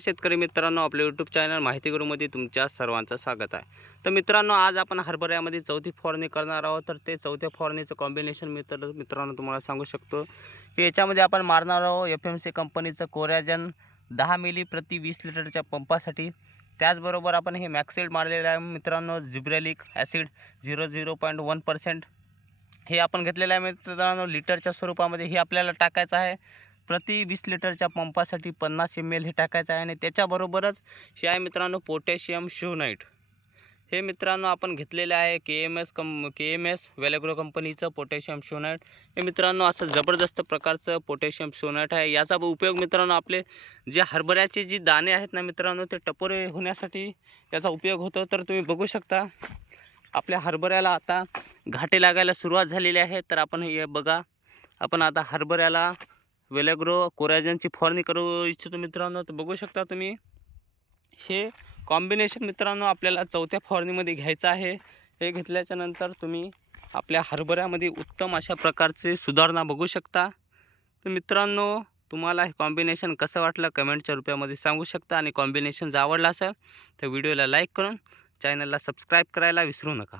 शेतकरी मित्रांनो आपल्या यूट्यूब चॅनल माहिती गुरुमध्ये तुमच्या सर्वांचं स्वागत आहे. तर मित्रांनो आज आपण हरभऱ्यामध्ये चौथी फवारणी करणार आहोत. तर ते चौथ्या फवारणीचं कॉम्बिनेशन मित्र मित्रांनो तुम्हाला सांगू शकतो की याच्यामध्ये आपण मारणार आहोत एफ एम सी कंपनीचं कोरॅजन दहा मिली प्रति वीस लिटरच्या पंपासाठी. त्याचबरोबर आपण हे मॅक्सिड मारलेलं आहे मित्रांनो gibberellic acid zero zero point one percent. हे आपण घेतलेलं आहे मित्रांनो लिटरच्या स्वरूपामध्ये हे आपल्याला टाकायचं आहे. प्रति वीस लिटरच्या पंपासाठी पन्नास एम एल हे टाकायचं आहे आणि त्याच्याबरोबरच हे आहे मित्रांनो पोटॅशियम शिवनाईट. हे मित्रांनो आपण घेतलेले आहे के एम एस कं के एम एस वेलेग्रो कंपनीचं पोटॅशियम शोनाईट हे मित्रांनो असं जबरदस्त प्रकारचं पोटॅशियम शोनाईट आहे. याचा उपयोग मित्रांनो आपले जे हरभऱ्याचे जी दाणे आहेत ना मित्रांनो ते टपोरे होण्यासाठी याचा उपयोग होतो. तर तुम्ही बघू शकता आपल्या हरभऱ्याला आता घाटे लागायला सुरुवात झालेली आहे. तर आपण हे बघा आपण आता हरभऱ्याला वेलेग्रो कोरॅजनची फवारणी करू इच्छितो मित्रांनो. तर बघू शकता तुम्ही हे कॉम्बिनेशन मित्रांनो आपल्याला चौथ्या फवारणीमध्ये घ्यायचं आहे. हे घेतल्याच्या नंतर तुम्ही आपल्या हरभऱ्यामध्ये उत्तम अशा प्रकारचे सुधारणा बघू शकता. तर मित्रांनो तुम्हाला हे कॉम्बिनेशन कसं वाटलं कमेंटच्या रुपयामध्ये सांगू शकता आणि कॉम्बिनेशन जर आवडलं असेल तर व्हिडिओला लाईक करून चॅनलला सबस्क्राईब करायला विसरू नका.